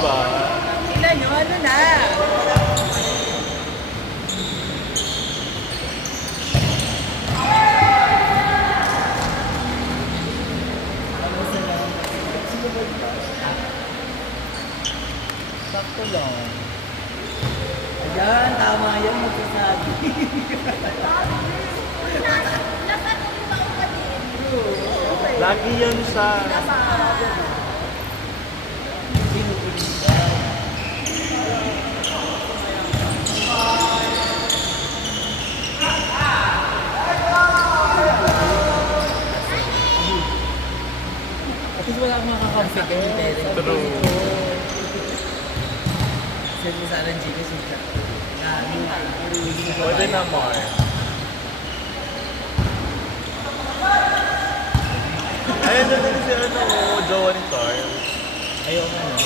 ba? Ilan nyo? Ano na? Sakto lang. Ayan, tama yan. Magsasabi. Lagi yan sa... At least wala akong makakausap kay Terry. True. Send mo sa Alan G kasi siya. Pwede naman. Ayan na din si jowa ni Carl. Ayaw nga no.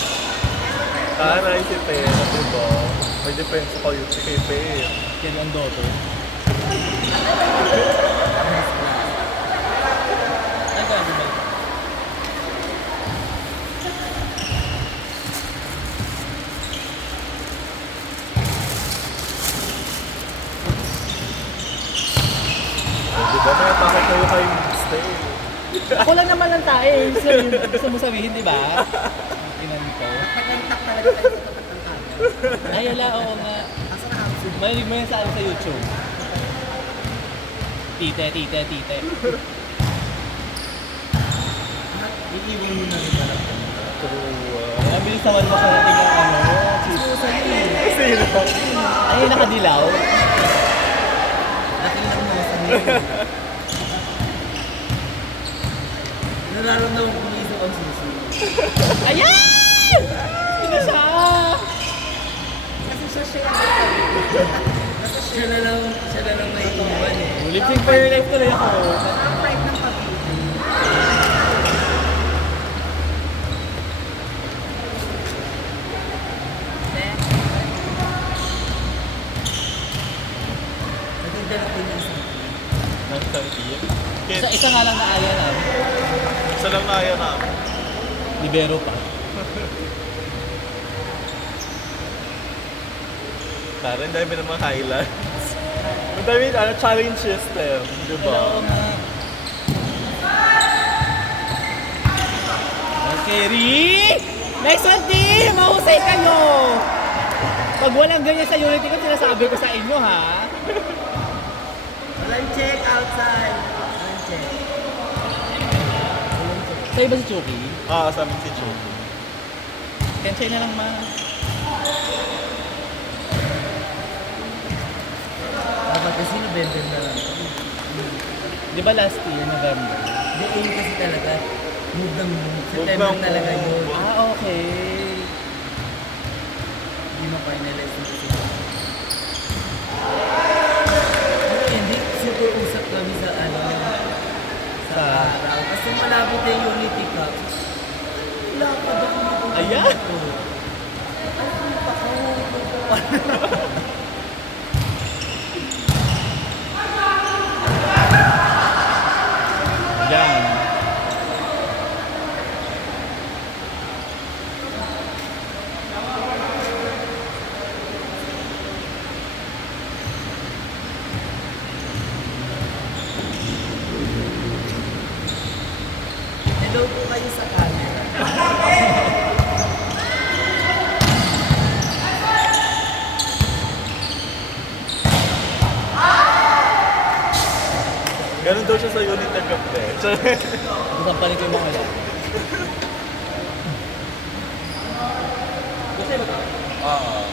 Taray si Pera, diba? May depensa ko yun si kay Pera. Kaya ang doto. Ay, kaya ba? Diba may takot kayo kay stay? Ako lang naman lang tayo eh. Gusto mo sabihin, di ba? Inan ko. Pagantak talaga tayo sa tapat ng camera. Ay, ala, oo nga. Asa na hamsi? Marinig mo yan sa YouTube. Tite. Iiwan mo na rin pala. True. Ang bilis naman makarating ang ano. Sino? Ay, nakadilaw. Nakilang mo sa nila. Nararamdaman ko ni isip ang susi. Ayan! Sino siya? Kasi siya na lang may iwan eh. Lip sync for your life tuloy ako. Ang pride ng pag-ibig. Maganda na din isa. Nang Santia. Isa nga lang na aya na. Isa lang na yan namin. Libero pa. Parang dami namang highlights. Ang dami challenge system, diba? Oo nga. Okay, Ri! Next one, team! Mahusay kayo! Pag walang ganyan sa Unity ko, sinasabi ko sa inyo, ha? Walang check outside. Walang check. Sa'yo ba si Chucky? Sa amin si Joe. Kenshay na lang, ma. Dapat kasi November na lang. Di ba last year, November? Di aim kasi talaga. Move ng move. Move September ng talaga move. yun. Okay. Hindi ma-finalize na kasi. Hindi, super usap kami sa sa araw. Kasi malapit na yung Unity Cup. Wala pa ba kami kung Ayan! ito? Ano pa ko? Yan. Hello po kayo sa camera. Ganun daw siya sa unit ng gabi. Sasampalin ko yung mga yan. Gusto ba ito? Oo.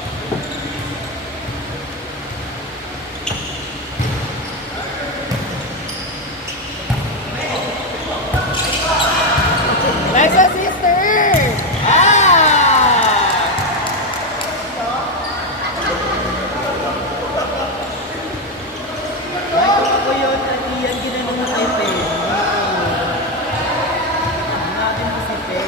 Nice one, sister! Ah! Ay, kung ako yun, iyan ginanong mo kay Pei. Natin ko si Pei.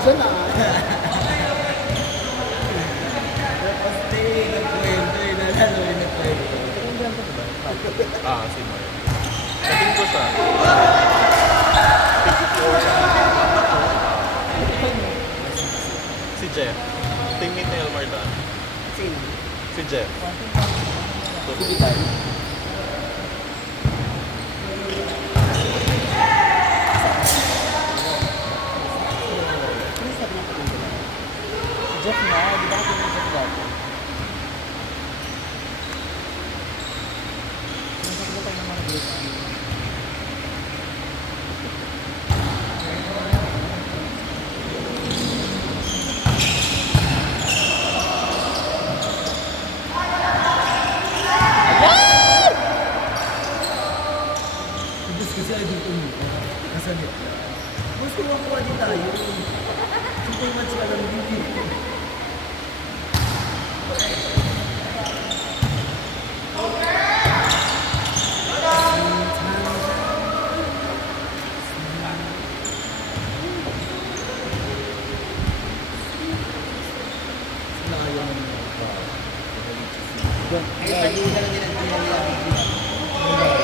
dyan ah. Tapos nagkwento eh, nalalo eh, nagkwento. Ah, si Mark. Sabihin ko siya. 54. Si Jeff. Teammate ni Elmar Dan. Sino? Si Jeff. Kubitan. Jeff na, di ba ako yung Jeff dati? Nasakit na tayo ng mga group. Tapos kasi ay dito mo. Kasalit. Mas kumakuha din tayo. Super much ka lang din dito. Sila ayaw mo naman ba? Ay, pag-iwi na lang din ang pinag-iwi.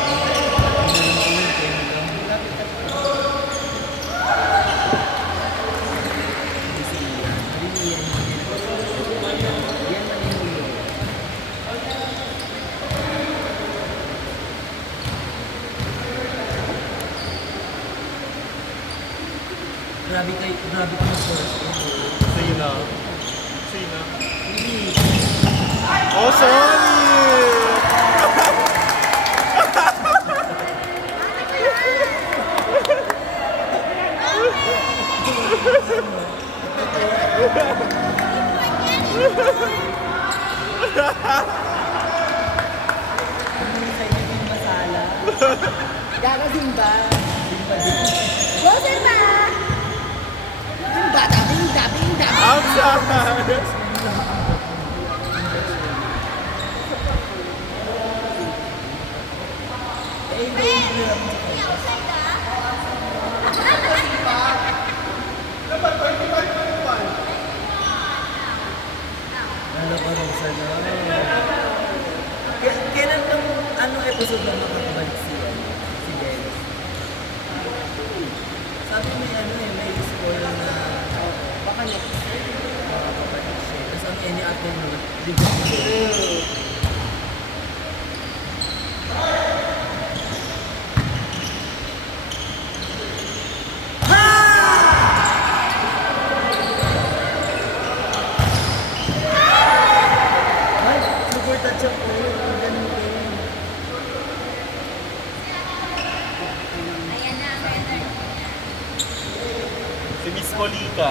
Grabe kayo first. Sina. Sina. Hindi. Oh, sorry! Ano sa inyo yung masala? Gagasin ba? Simpa din. Bosin ba? Binda, binda. Outside! Eh, hindi. Lalo ko rin sa Kailan nung anong episode na makakabalik si Dennis? Sabi may spoiler na Baka next. makakabalik siya. Tapos ang any other note, bigyan ko. Ay, super touch ako. Ang ganito. Si Miss Molika.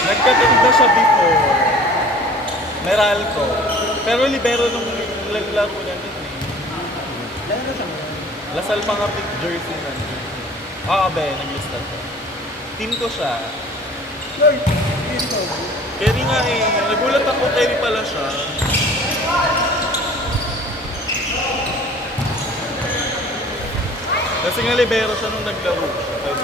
Nagkatanda siya before. Meralco. Pero libero nung naglaro na din eh. Lasal pa nga pick jersey na. Abe, naglista siya. Team ko siya. Kerry nga eh. Nagulat ako, Kerry pala siya. Kasi nga libero siya nung naglaro siya.